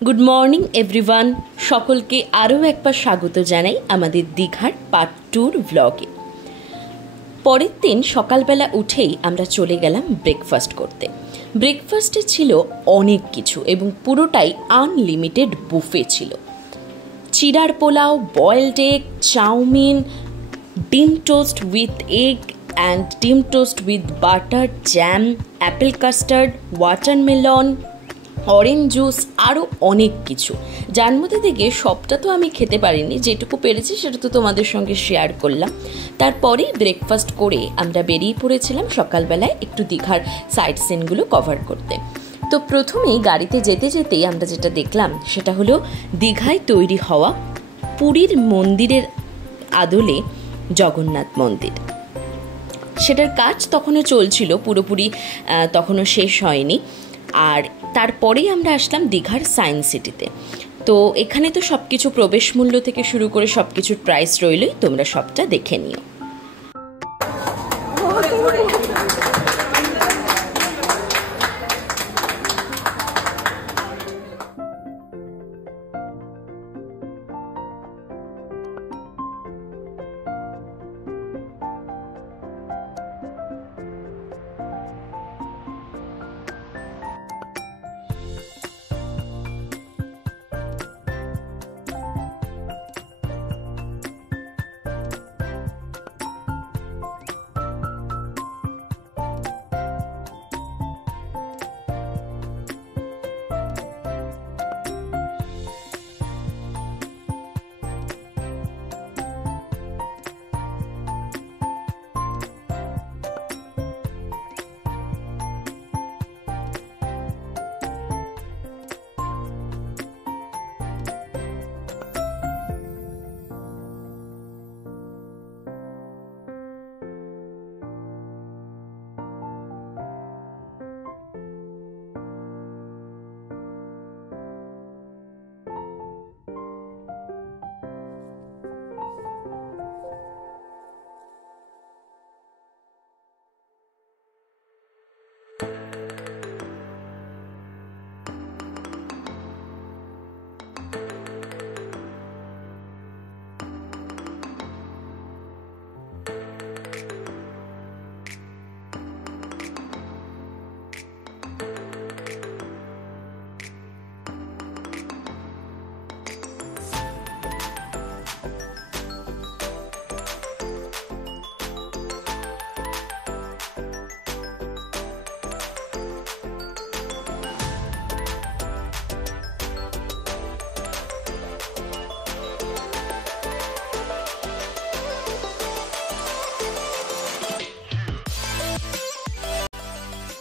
Good morning everyone, সকলকে আরও একবার স্বাগত জানাই আমাদের দীঘার পার্ট 2 ব্লগে। পরের দিন সকালবেলা উঠেই আমরা চলে গেলাম ব্রেকফাস্ট করতে। ব্রেকফাস্টে ছিল অনেক কিছু এবং পুরোটাই আনলিমিটেড বুফে ছিল। চিড়ার পোলাও, বয়েলড এগ, চাউমিন, ডিম টোস্ট উইথ এগ অ্যান্ড ডিম toast with butter, jam, Apple custard, watermelon, orange juice, আরও অনেক কিছু, যার মধ্যে থেকে সবটা তো আমি খেতে পারিনি, যেটুকু পেরেছি সেটা তো তোমাদের সঙ্গে শেয়ার করলাম। তারপরেই ব্রেকফাস্ট করে আমরা বেরিয়ে পড়েছিলাম সকালবেলায় একটু দীঘার সাইট সিনগুলো কভার করতে। তো প্রথমেই গাড়িতে যেতে যেতেই আমরা যেটা দেখলাম সেটা হলো দীঘায় তৈরি হওয়া পুরীর মন্দিরের আদলে জগন্নাথ মন্দির। সেটার কাজ তখনও চলছিল, পুরোপুরি তখনও শেষ হয়নি। আর তারপরেই আমরা আসলাম দীঘার সায়েন্স সিটিতে। তো এখানে তো সব কিছু প্রবেশ মূল্য থেকে শুরু করে সব কিছুর প্রাইস রইলই, তোমরা সবটা দেখে নিও।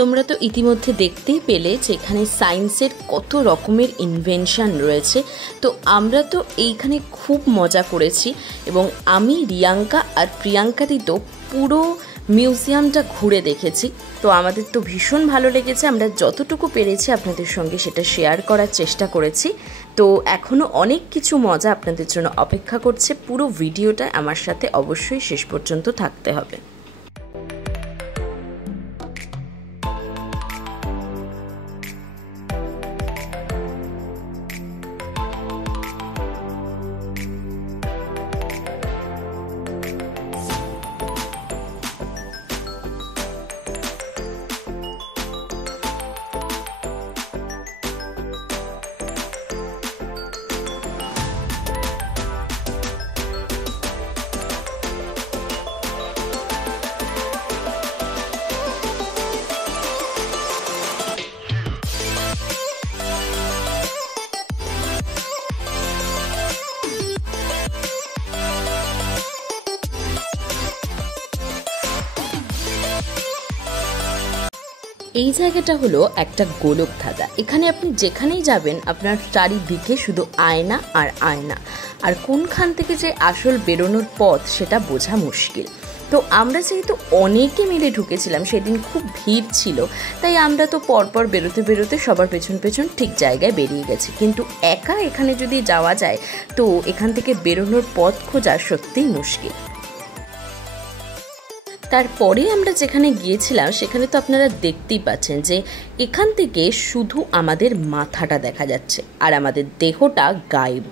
তোমরা তো ইতিমধ্যে দেখতেই পেলে যে এখানে সায়েন্সের কত রকমের ইনভেনশন রয়েছে। তো আমরা তো এইখানে খুব মজা করেছি এবং আমি, রিয়াঙ্কা আর প্রিয়াঙ্কা দি তো পুরো মিউজিয়ামটা ঘুরে দেখেছি। তো আমাদের তো ভীষণ ভালো লেগেছে। আমরা যতটুকু পেরেছি আপনাদের সঙ্গে সেটা শেয়ার করার চেষ্টা করেছি। তো এখনও অনেক কিছু মজা আপনাদের জন্য অপেক্ষা করছে। পুরো ভিডিওটা আমার সাথে অবশ্যই শেষ পর্যন্ত থাকতে হবে। এই জায়গাটা হলো একটা গোলক ধাঁধা। এখানে আপনি যেখানেই যাবেন আপনার চারিদিকে শুধু আয়না আর আয়না, আর কোনখান থেকে যে আসল বেরোনোর পথ সেটা বোঝা মুশকিল। তো আমরা যেহেতু অনেকে মিলে ঢুকেছিলাম, সেদিন খুব ভিড় ছিল, তাই আমরা তো পরপর বেরোতে বেরোতে সবার পেছন পেছন ঠিক জায়গায় বেরিয়ে গেছি। কিন্তু একা এখানে যদি যাওয়া যায় তো এখান থেকে বেরোনোর পথ খোঁজা সত্যিই মুশকিল। তারপরে আমরা যেখানে গিয়েছিলাম সেখানে তো আপনারা দেখতেই পাচ্ছেন যে এখান থেকে শুধু আমাদের মাথাটা দেখা যাচ্ছে আর আমাদের দেহটা গায়েব।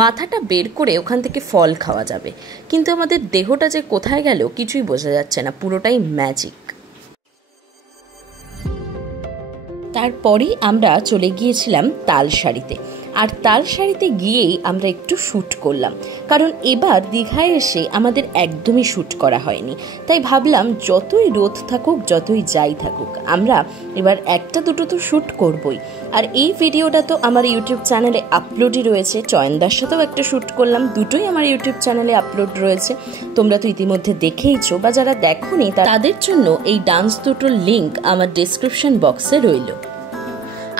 মাথাটা বের করে ওখান থেকে ফল খাওয়া যাবে, কিন্তু আমাদের দেহটা যে কোথায় গেল কিছুই বোঝা যাচ্ছে না, পুরোটাই ম্যাজিক। তারপরেই আমরা চলে গিয়েছিলাম তালসারিতে, আর তালসারিতে গিয়েই আমরা একটু শ্যুট করলাম, কারণ এবার দীঘায় এসে আমাদের একদমই শ্যুট করা হয়নি। তাই ভাবলাম যতই রোদ থাকুক, যতই যাই থাকুক, আমরা এবার একটা দুটো তো শ্যুট করবই। আর এই ভিডিওটা তো আমার ইউটিউব চ্যানেলে আপলোডই রয়েছে, চয়নদার সাথেও একটা শ্যুট করলাম, দুটোই আমার ইউটিউব চ্যানেলে আপলোড রয়েছে। তোমরা তো ইতিমধ্যে দেখেইছো, বা যারা দেখোনি তাদের জন্য এই ডান্স দুটোর লিঙ্ক আমার ডেসক্রিপশন বক্সে রইল।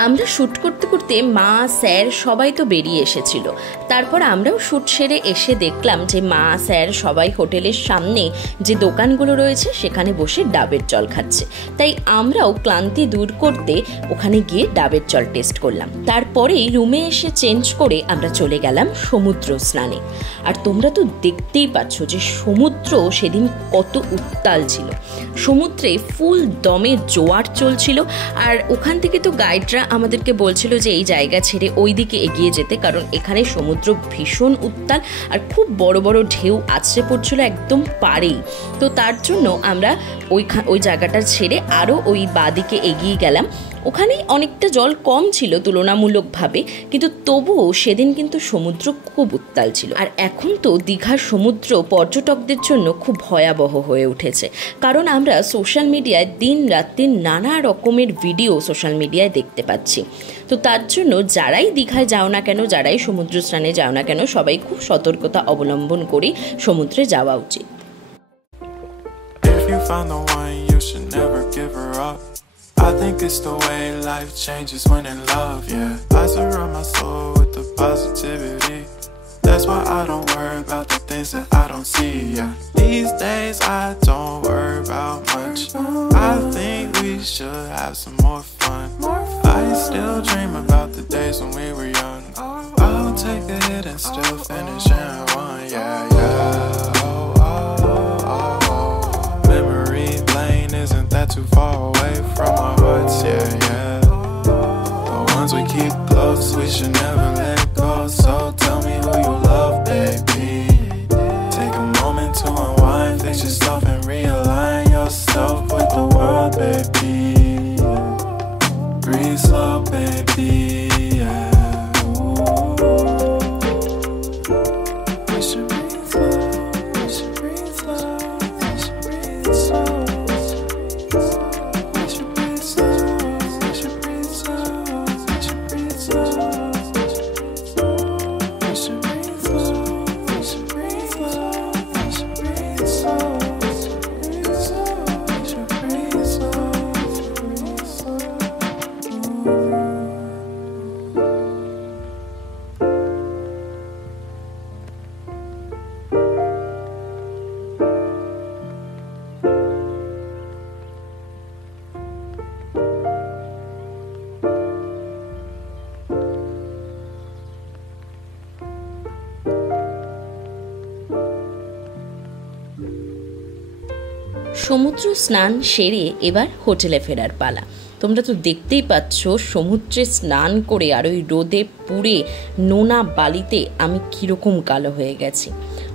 আমরা শ্যুট করতে করতে মা, স্যার সবাই তো বেরিয়ে এসেছিল। তারপর আমরাও শ্যুট সেরে এসে দেখলাম যে মা, স্যার সবাই হোটেলের সামনে যে দোকানগুলো রয়েছে সেখানে বসে ডাবের জল খাচ্ছে। তাই আমরাও ক্লান্তি দূর করতে ওখানে গিয়ে ডাবের জল টেস্ট করলাম। তারপরেই রুমে এসে চেঞ্জ করে আমরা চলে গেলাম সমুদ্র স্নানে। আর তোমরা তো দেখতেই পাচ্ছ যে সমুদ্র সেদিন কত উত্তাল ছিল। সমুদ্রে ফুল দমে জোয়ার চলছিল, আর ওখান থেকে তো গাইডরা আমাদেরকে বলছিল যে এই জায়গা ছেড়ে ওই দিকে এগিয়ে যেতে, কারণ এখানে সমুদ্র ভীষণ উত্তাল আর খুব বড় বড় ঢেউ আছড়ে পড়ছিল একদম পাড়েই। তো তার জন্য আমরা ওই জায়গাটা ছেড়ে আরও ওই বাদিকে এগিয়ে গেলাম। ওখানেই অনেকটা জল কম ছিল তুলনামূলকভাবে, কিন্তু তবুও সেদিন কিন্তু সমুদ্র খুব উত্তাল ছিল। আর এখন তো দীঘার সমুদ্র পর্যটকদের জন্য খুব ভয়াবহ হয়ে উঠেছে, কারণ আমরা সোশ্যাল মিডিয়ায় দিন রাত্রি নানা রকমের ভিডিও সোশ্যাল মিডিয়ায় দেখতে পাচ্ছি। তো তার জন্য যারাই দীঘায় যাও না কেন, যারাই সমুদ্র স্নানে যাও না কেন, সবাই খুব সতর্কতা অবলম্বন করে সমুদ্রে যাওয়া উচিত। I think it's the way life changes when in love, yeah. I surround my soul with the positivity. That's why I don't worry about the things that I don't see, yeah. These days I don't worry about much. I think we should have some more fun. I still dream about the days when we were young. I'll take a hit and still finish in one, yeah, yeah. Oh, oh, oh, oh. Memory lane isn't that too far away from our hearts, yeah, yeah. The ones we keep close, we should never let go. So tell me who you love, baby. Take a moment to unwind, fix yourself and realign yourself with the world, baby. Breathe slow, baby, yeah. We should breathe slow, we should breathe slow, we should breathe slow. সমুদ্র স্নান সেরে এবার হোটেলে ফেরার পালা। তোমরা তো দেখতেই পাচ্ছ সমুদ্রে স্নান করে আর ওই রোদে পুড়ে নোনা বালিতে আমি কীরকম কালো হয়ে গেছি।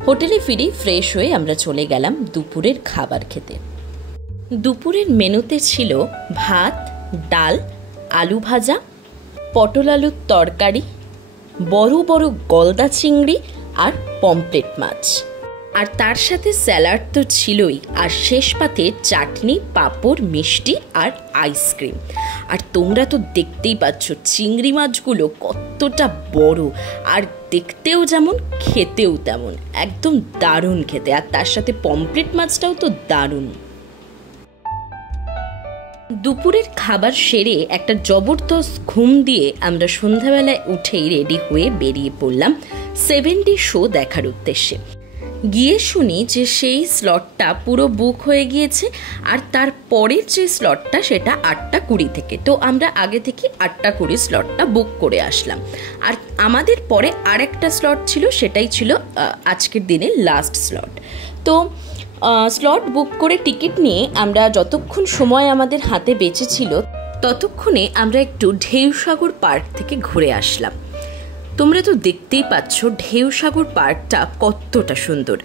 হোটেলে ফিরে ফ্রেশ হয়ে আমরা চলে গেলাম দুপুরের খাবার খেতে। দুপুরের মেনুতে ছিল ভাত, ডাল, আলু ভাজা, পটল আলুর তরকারি, বড় বড় গলদা চিংড়ি আর পমফ্রেট মাছ, আর তার সাথে স্যালাড তো ছিলই, আর শেষ পাতে চাটনি, পাঁপড়, মিষ্টি আর আইসক্রিম। আর তোমরা তো দেখতেই পাচ্ছ চিংড়ি মাছগুলো কতটা বড়, আর দেখতেও যেমন খেতেও তেমন, একদম দারুণ খেতে। আর তার সাথে পমফ্রেট মাছটাও তো দারুণ। দুপুরের খাবার সেরে একটা জবরদস্ত ঘুম দিয়ে আমরা সন্ধ্যাবেলায় উঠেই রেডি হয়ে বেরিয়ে পড়লাম 70 শো দেখার উদ্দেশ্যে। গিয়ে শুনি যে সেই স্লটটা পুরো বুক হয়ে গিয়েছে, আর তার পরের যে স্লটটা সেটা 8:20 থেকে। তো আমরা আগে থেকে 8:20 স্লটটা বুক করে আসলাম। আর আমাদের পরে আরেকটা স্লট ছিল, সেটাই ছিল আজকের দিনের লাস্ট স্লট। তো স্লট বুক করে টিকিট নিয়ে আমরা যতক্ষণ সময় আমাদের হাতে বেঁচে ছিল ততক্ষণে আমরা একটু ঢেউসাগর পার্ক থেকে ঘুরে আসলাম। তোমরা তো দেখতেই পাচ্ছ ঢেউসাগর পার্কটা কতটা সুন্দর।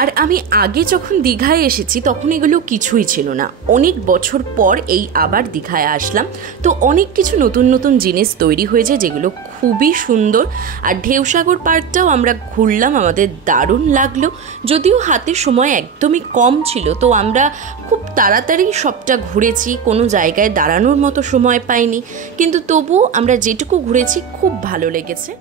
আর আমি আগে যখন দীঘায় এসেছি তখন এগুলো কিছুই ছিল না। অনেক বছর পর এই আবার দীঘায় আসলাম, তো অনেক কিছু নতুন নতুন জিনিস তৈরি হয়েছে যেগুলো খুবই সুন্দর। আর ঢেউসাগর পার্কটাও আমরা ঘুরলাম, আমাদের দারুণ লাগলো। যদিও হাতে সময় একদমই কম ছিল, তো আমরা খুব তাড়াতাড়ি সবটা ঘুরেছি, কোনো জায়গায় দাঁড়ানোর মতো সময় পাইনি, কিন্তু তবুও আমরা যেটুকু ঘুরেছি খুব ভালো লেগেছে।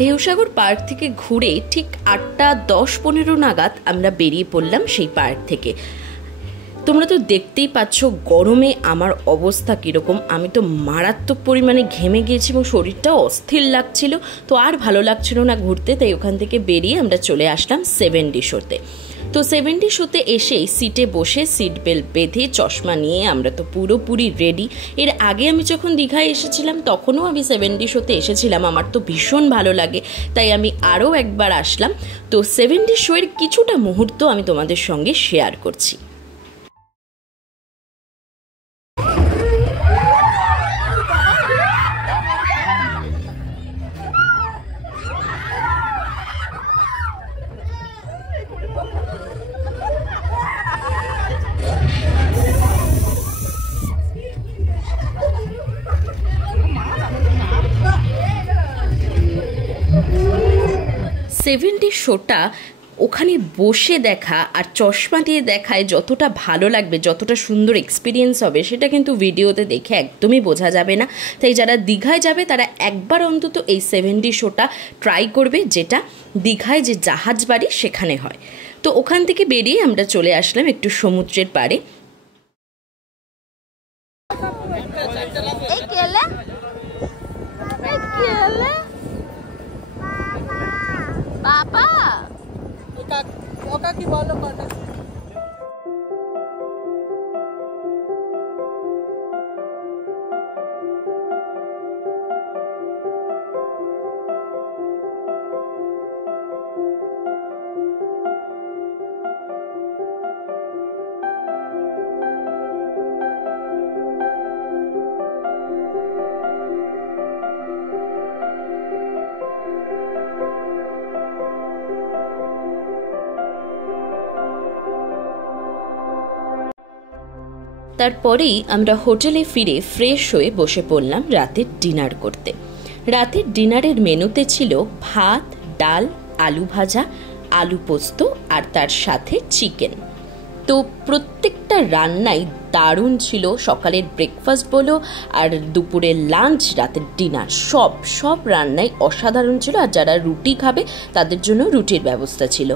ঢেউসাগর পার্ক থেকে ঘুরে ঠিক 8:10-15 নাগাদ আমরা বেরিয়ে পড়লাম সেই পার্ক থেকে। তোমরা তো দেখতেই পাচ্ছ গরমে আমার অবস্থা কীরকম। আমি তো মারাত্মক পরিমাণে ঘেমে গিয়েছি এবং শরীরটাও অস্থির লাগছিল, তো আর ভালো লাগছিল না ঘুরতে। তাই ওখান থেকে বেরিয়ে আমরা চলে আসলাম 7D শোতে। তো 7D শোতে এসেই সিটে বসে সিট বেল্ট বেঁধে চশমা নিয়ে আমরা তো পুরোপুরি রেডি। এর আগে আমি যখন দীঘায় এসেছিলাম তখনও আমি 7D শোতে এসেছিলাম, আমার তো ভীষণ ভালো লাগে, তাই আমি আরও একবার আসলাম। তো 7D শোয়ের কিছুটা মুহূর্ত আমি তোমাদের সঙ্গে শেয়ার করছি। শোটা ওখানে বসে দেখা আর চশমা দিয়ে দেখায় যতটা ভালো লাগবে, যতটা সুন্দর এক্সপিরিয়েন্স হবে, সেটা কিন্তু ভিডিওতে দেখে একদমই বোঝা যাবে না। তাই যারা দীঘায় যাবে তারা একবার অন্তত এই 7D শোটা ট্রাই করবে, যেটা দীঘায় যে জাহাজ বাড়ি সেখানে হয়। তো ওখান থেকে বেরিয়ে আমরা চলে আসলাম একটু সমুদ্রের পাড়ে। বাবা ওটা কি বলো কথা। তারপরেই আমরা হোটেলে ফিরে ফ্রেশ হয়ে বসে পড়লাম রাতের ডিনার করতে। রাতের ডিনারের মেনুতে ছিল ভাত, ডাল, আলু ভাজা, আলু পোস্ত আর তার সাথে চিকেন। তো প্রত্যেকটা রান্নাই দারুণ ছিল। সকালের ব্রেকফাস্ট বলো আর দুপুরের লাঞ্চ, রাতের ডিনার, সব রান্নাই অসাধারণ ছিল। আর যারা রুটি খাবে তাদের জন্য রুটির ব্যবস্থা ছিল।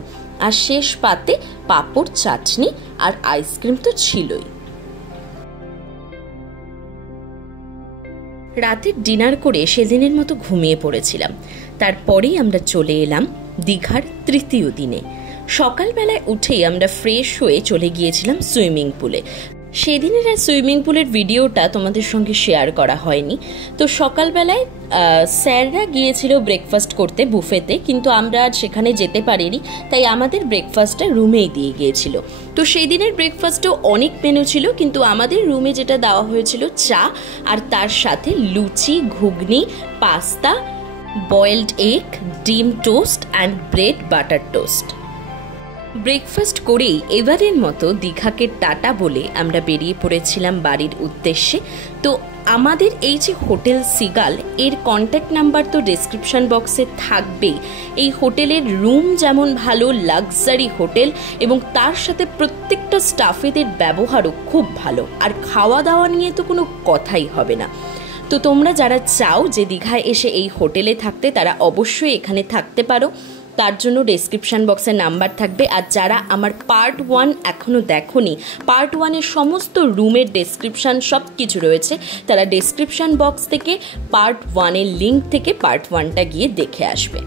আর শেষ পাতে পাঁপড়, চাটনি আর আইসক্রিম তো ছিলই। রাতের ডিনার করে সেদিনের মতো ঘুমিয়ে পড়েছিলাম। তারপরেই আমরা চলে এলাম দীঘার তৃতীয় দিনে। সকালবেলায় উঠেই আমরা ফ্রেশ হয়ে চলে গিয়েছিলাম সুইমিং পুলে। সেদিনের আর সুইমিং পুলের ভিডিওটা তোমাদের সঙ্গে শেয়ার করা হয়নি। তো সকালবেলায় স্যাররা গিয়েছিল ব্রেকফাস্ট করতে বুফেতে, কিন্তু আমরা আর সেখানে যেতে পারিনি, তাই আমাদের ব্রেকফাস্টটা রুমেই দিয়ে গিয়েছিল। তো সেই দিনের ব্রেকফাস্টও অনেক মেনু ছিল, কিন্তু আমাদের রুমে যেটা দেওয়া হয়েছিল চা আর তার সাথে লুচি, ঘুগনি, পাস্তা, বয়েলড এগ, ডিম toast and bread butter toast. Breakfast করেই এবারের মতো দীঘাকে টাটা বলে আমরা বেরিয়ে পড়েছিলাম বাড়ির উদ্দেশ্যে। তো আমাদের এই যে হোটেল সিগাল, এর কন্ট্যাক্ট নাম্বার তো ডেসক্রিপশন বক্সে থাকবেই। এই হোটেলের রুম যেমন ভালো, লাক্সারি হোটেল, এবং তার সাথে প্রত্যেকটা স্টাফেদের ব্যবহারও খুব ভালো। আর খাওয়া দাওয়া নিয়ে তো কোনো কথাই হবে না। তো তোমরা যারা চাও যে দীঘায় এসে এই হোটেলে থাকতে, তারা অবশ্যই এখানে থাকতে পারো। তার জন্য ডেসক্রিপশন বক্সে নাম্বার থাকবে। আর যারা আমার পার্ট 1 এখনও দেখোনি, পার্ট 1-এর সমস্ত রুমের ডেসক্রিপশন সব কিছু রয়েছে, তারা ডেসক্রিপশন বক্স থেকে পার্ট 1-এর লিঙ্ক থেকে পার্ট 1টা গিয়ে দেখে আসবে।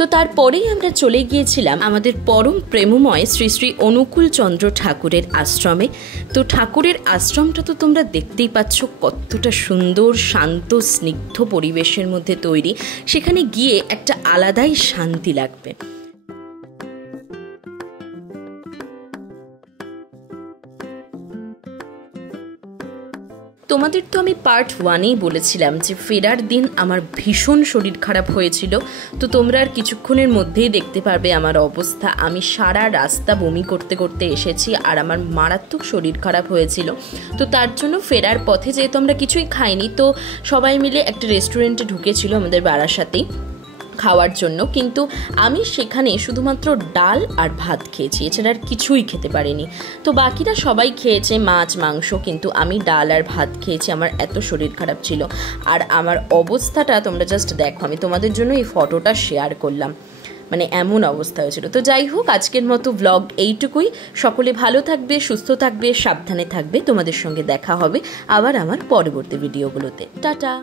তো তারপরেই আমরা চলে গিয়েছিলাম আমাদের পরম প্রেমময় শ্রী শ্রী অনুকূল চন্দ্র ঠাকুরের আশ্রমে। তো ঠাকুরের আশ্রমটা তো তোমরা দেখতেই পাচ্ছ কতটা সুন্দর, শান্ত, স্নিগ্ধ পরিবেশের মধ্যে তৈরি। সেখানে গিয়ে একটা আলাদাই শান্তি লাগবে। তোমাদের তো আমি পার্ট 1-এই বলেছিলাম যে ফেরার দিন আমার ভীষণ শরীর খারাপ হয়েছিল। তো তোমরা আর কিছুক্ষণের মধ্যেই দেখতে পারবে আমার অবস্থা। আমি সারা রাস্তা বমি করতে করতে এসেছি আর আমার মারাত্মক শরীর খারাপ হয়েছিল। তো তার জন্য ফেরার পথে যেহেতু আমরা কিছুই খাইনি, তো সবাই মিলে একটা রেস্টুরেন্টে ঢুকেছিল আমাদের বারাসাতেই খাওয়ার জন্য। কিন্তু আমি সেখানে শুধুমাত্র ডাল আর ভাত খেয়েছি, এছাড়া আর কিছুই খেতে পারিনি। তো বাকিরা সবাই খেয়েছে মাছ মাংস, কিন্তু আমি ডাল আর ভাত খেয়েছি। আমার এত শরীর খারাপ ছিল আর আমার অবস্থাটা তোমরা জাস্ট দেখো। আমি তোমাদের জন্য এই ফটোটা শেয়ার করলাম, মানে এমন অবস্থা হয়েছিল। তো যাই হোক, আজকের মতো ব্লগ এইটুকুই। সকলে ভালো থাকবে, সুস্থ থাকবে, সাবধানে থাকবে। তোমাদের সঙ্গে দেখা হবে আবার আমার পরবর্তী ভিডিওগুলোতে। টাটা।